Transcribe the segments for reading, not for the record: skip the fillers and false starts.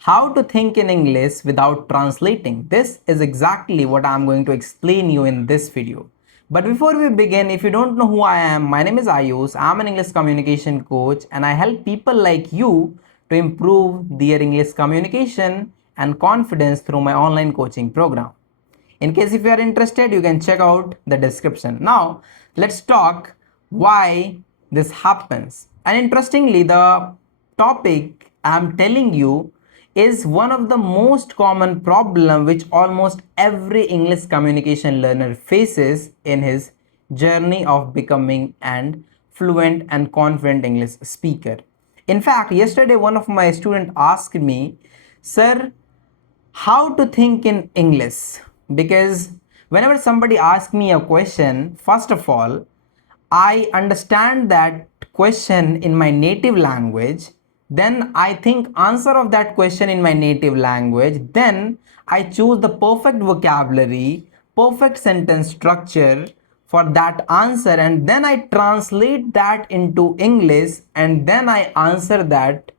How to think in English without translating. This is exactly what I'm going to explain you in this video. But before we begin, if you don't know who I am, my name is Ayush. I'm an English communication coach and I help people like you to improve their English communication and confidence through my online coaching program. In case if you are interested, you can check out the description. Now, let's talk why this happens. And interestingly, the topic I'm telling you is one of the most common problem which almost every English communication learner faces in his journey of becoming an fluent and confident English speaker. In fact, yesterday one of my students asked me, "Sir, how to think in English?" Because whenever somebody asks me a question, first of all, I understand that question in my native language, then I think answer of that question in my native language, then I choose the perfect vocabulary, perfect sentence structure for that answer, and then I translate that into English, and then I answer that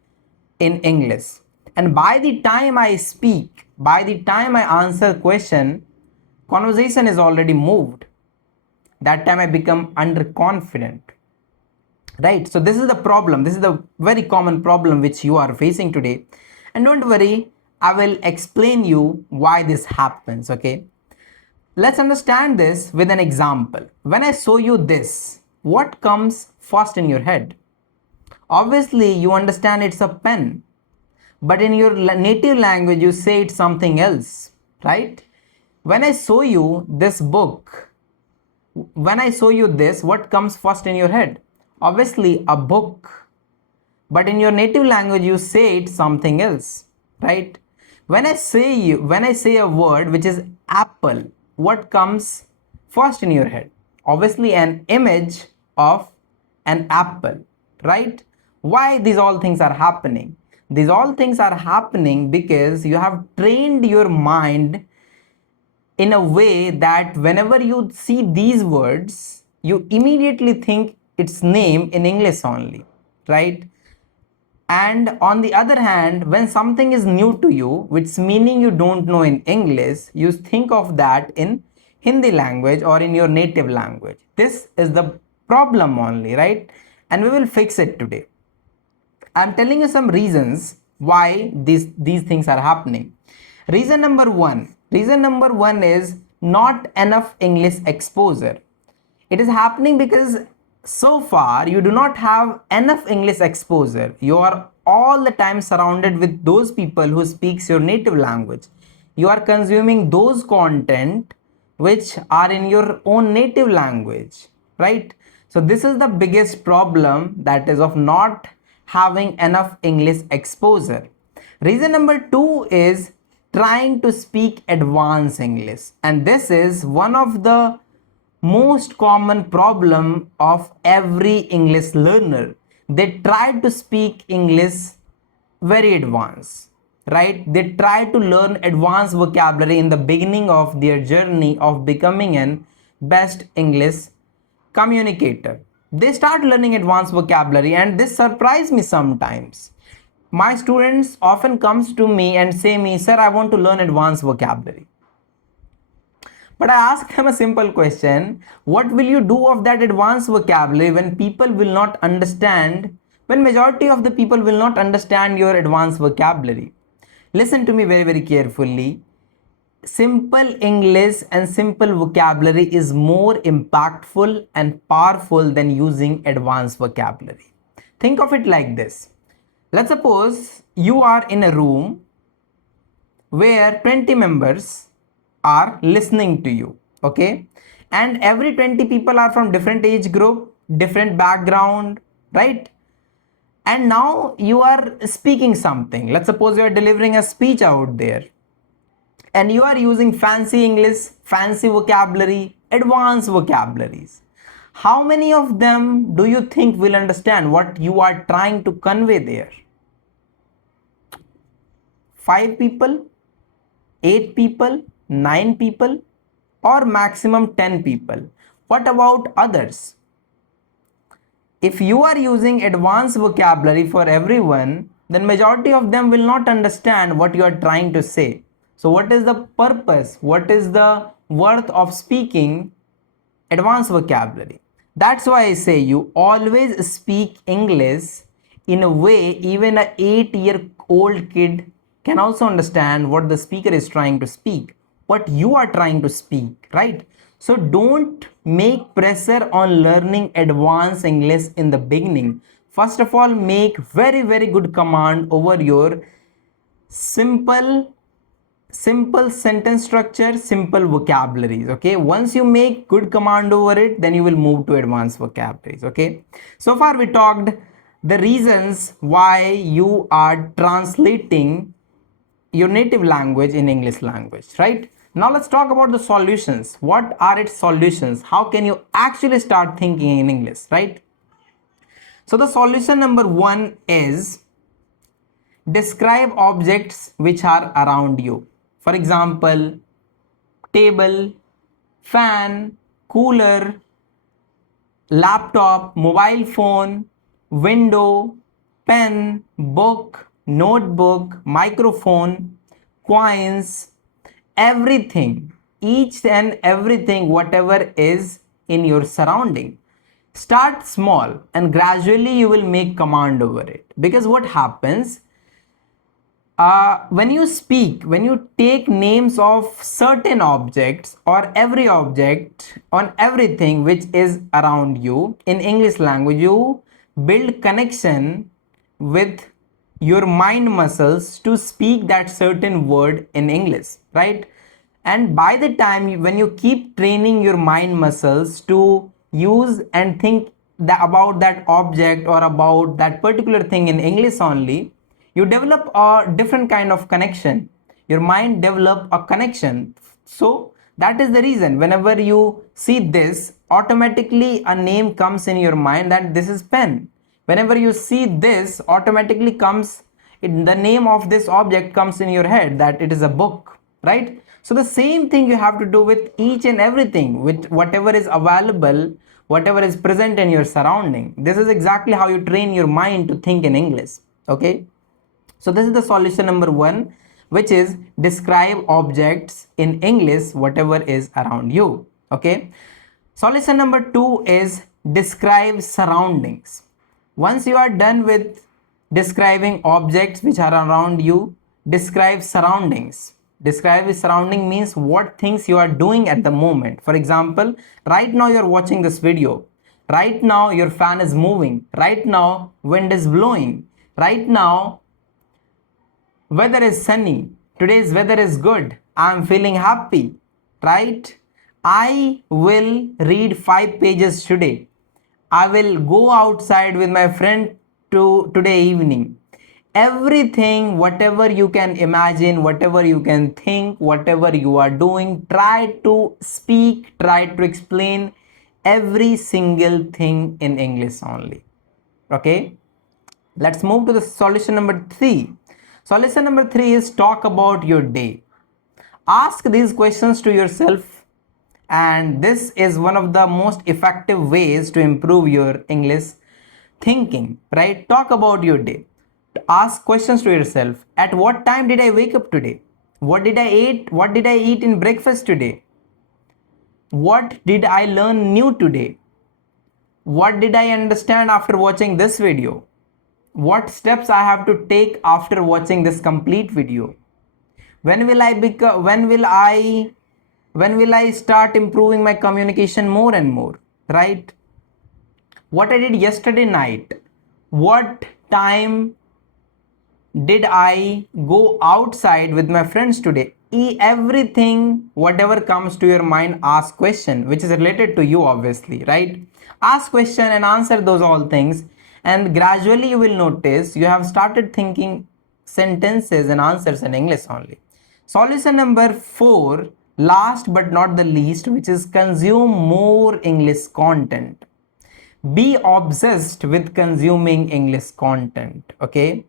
in English. And by the time I speak, by the time I answer question, conversation is already moved. That time I become underconfident. Right? So this is the problem. This is the very common problem which you are facing today. And don't worry, I will explain you why this happens. Okay. Let's understand this with an example. When I show you this, what comes first in your head? Obviously, you understand it's a pen, but in your native language you say it's something else, right? When I show you this book, when I show you this, what comes first in your head? Obviously a book, but in your native language you say it's something else, right? When I say a word which is apple, what comes first in your head? Obviously an image of an apple, right? Why these all things are happening? These all things are happening because you have trained your mind in a way that whenever you see these words, you immediately think its name in English only, right? And on the other hand, when something is new to you, which meaning you don't know in English, you think of that in Hindi language or in your native language. This is the problem only, right? And we will fix it today. I'm telling you some reasons why these things are happening. Reason number one is not enough English exposure. It is happening because so far you do not have enough English exposure. You are all the time surrounded with those people who speaks your native language. You are consuming those content which are in your own native language, right? So this is the biggest problem, that is of not having enough English exposure. Reason number two is trying to speak advanced English, and this is one of the most common problem of every English learner. They try to speak English very advanced, right? They try to learn advanced vocabulary in the beginning of their journey of becoming an best English communicator. They start learning advanced vocabulary, and this surprised me sometimes. My students often comes to me and say me, "Sir, I want to learn advanced vocabulary." But I ask them a simple question: what will you do of that advanced vocabulary when people will not understand, when majority of the people will not understand your advanced vocabulary? Listen to me very, very carefully. Simple English and simple vocabulary is more impactful and powerful than using advanced vocabulary. Think of it like this. Let's suppose you are in a room where 20 members are listening to you, okay? And every 20 people are from different age group, different background, right? And now you are speaking something. Let's suppose you are delivering a speech out there, and you are using fancy English, fancy vocabulary, advanced vocabularies. How many of them do you think will understand what you are trying to convey there? 5 people, 8 people, 9 people, or maximum 10 people? What about others? If you are using advanced vocabulary for everyone, then majority of them will not understand what you are trying to say. So what is the purpose? What is the worth of speaking advanced vocabulary? That's why I say you always speak English in a way even a 8-year-old kid can also understand what the speaker is trying to speak, what you are trying to speak, right? So don't make pressure on learning advanced English in the beginning. First of all, make very good command over your simple sentence structure, simple vocabularies. Okay, once you make good command over it, then you will move to advanced vocabularies. Okay, so far we talked the reasons why you are translating your native language in English language, right? Now let's talk about the solutions. What are its solutions? How can you actually start thinking in English, right? So the solution number 1 is describe objects which are around you. For example, table, fan, cooler, laptop, mobile phone, window, pen, book, notebook, microphone, coins, everything, each and everything, whatever is in your surrounding. Start small and gradually you will make command over it. Because what happens, when you speak, when you take names of certain objects or every object on everything which is around you in English language, you build connection with your mind muscles to speak that certain word in English, right? And by the time when you keep training your mind muscles to use and think about that object or about that particular thing in English only, you develop a different kind of connection. Your mind develop a connection. So that is the reason whenever you see this, automatically a name comes in your mind that this is pen. Whenever you see this, automatically comes the name of this object comes in your head that it is a book, right? So the same thing you have to do with each and everything, with whatever is available, whatever is present in your surrounding. This is exactly how you train your mind to think in English. Okay, so this is the solution number 1, which is describe objects in English, whatever is around you. Okay, solution number 2 is describe surroundings. Once you are done with describing objects which are around you, describe surroundings. Describe surrounding means what things you are doing at the moment. For example, right now you are watching this video. Right now your fan is moving. Right now wind is blowing. Right now weather is sunny. Today's weather is good. I am feeling happy, right? I will read 5 pages today. I will go outside with my friend today evening. Everything, whatever you can imagine, whatever you can think, whatever you are doing, try to speak, try to explain every single thing in English only. Okay, let's move to the solution number 3. Solution number 3 is talk about your day. Ask these questions to yourself, and this is one of the most effective ways to improve your English thinking, right? Talk about your day. Ask questions to yourself. At what time did I wake up today? What did I eat? What did I eat in breakfast today? What did I learn new today? What did I understand after watching this video? What steps I have to take after watching this complete video? When will I start improving my communication more and more, right? What I did yesterday night? What time did I go outside with my friends today? Everything, whatever comes to your mind, ask question which is related to you, obviously, right? Ask question and answer those all things, and gradually you will notice you have started thinking sentences and answers in English only. Solution number 4, last but not the least, which is consume more English content. Be obsessed with consuming English content. Okay,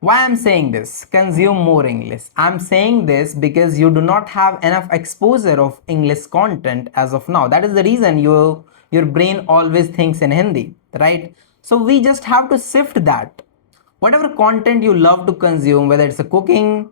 why I'm saying this? Consume more English. I'm saying this because you do not have enough exposure of English content as of now. That is the reason your brain always thinks in Hindi, right? So we just have to shift that. whatever content you love to consume, whether it's a cooking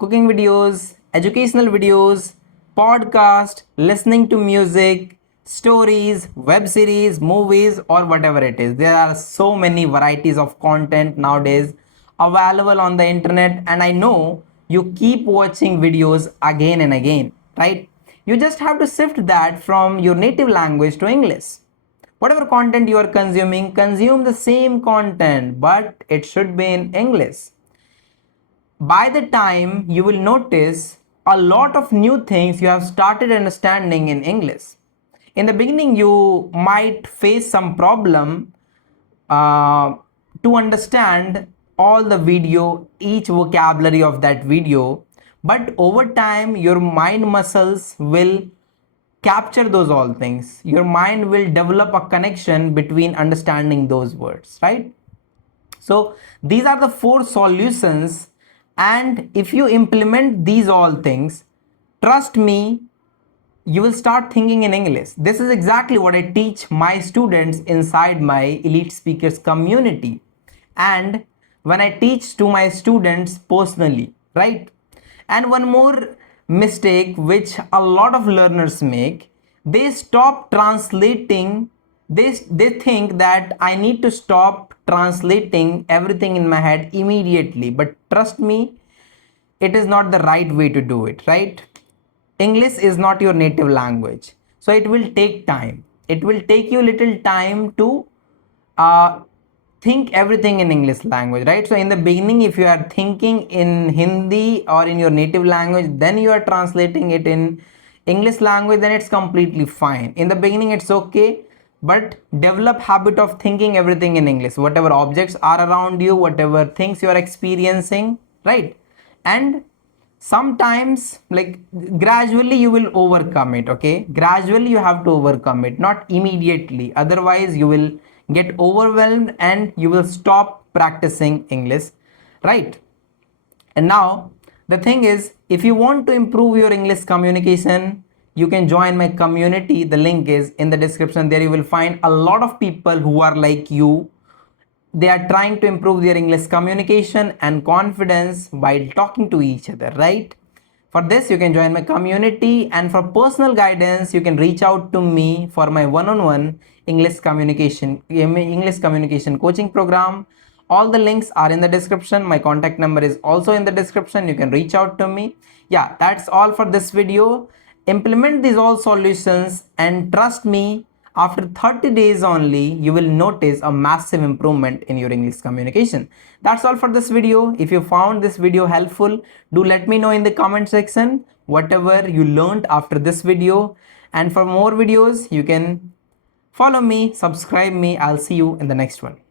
videos, educational videos, podcast, listening to music, stories, web series, movies, or whatever it is. There are so many varieties of content nowadays available on the internet, and I know you keep watching videos again and again, right? You just have to shift that from your native language to English. Whatever content you are consuming, consume the same content, but it should be in English. By the time you will notice a lot of new things you have started understanding in English. In the beginning, you might face some problem to understand all the video, each vocabulary of that video, but over time your mind muscles will capture those all things. Your mind will develop a connection between understanding those words, right? So these are the 4 solutions, and if you implement these all things, trust me, you will start thinking in English. This is exactly what I teach my students inside my elite speakers community, and when I teach to my students personally, right? And one more mistake which a lot of learners make, they stop translating. They think that I need to stop translating everything in my head immediately, but trust me, it is not the right way to do it, right? English is not your native language, so it will take time. It will take you little time to uh, think everything in English language, right? So in the beginning, if you are thinking in Hindi or in your native language, then you are translating it in English language, then it's completely fine. In the beginning, it's okay, but develop habit of thinking everything in English. Whatever objects are around you, whatever things you are experiencing, right? And sometimes, like, gradually you will overcome it. Okay, gradually you have to overcome it, not immediately, otherwise you will get overwhelmed and you will stop practicing English, right? And now the thing is, if you want to improve your English communication, you can join my community. The link is in the description. There you will find a lot of people who are like you. They are trying to improve their English communication and confidence while talking to each other, right? For this, you can join my community, and for personal guidance, you can reach out to me for my one-on-one English communication coaching program. All the links are in the description. My contact number is also in the description. You can reach out to me. Yeah, that's all for this video. Implement these all solutions, and trust me, after 30 days only, you will notice a massive improvement in your English communication. That's all for this video. If you found this video helpful, do let me know in the comment section whatever you learned after this video. And for more videos, you can follow me, subscribe me. I'll see you in the next one.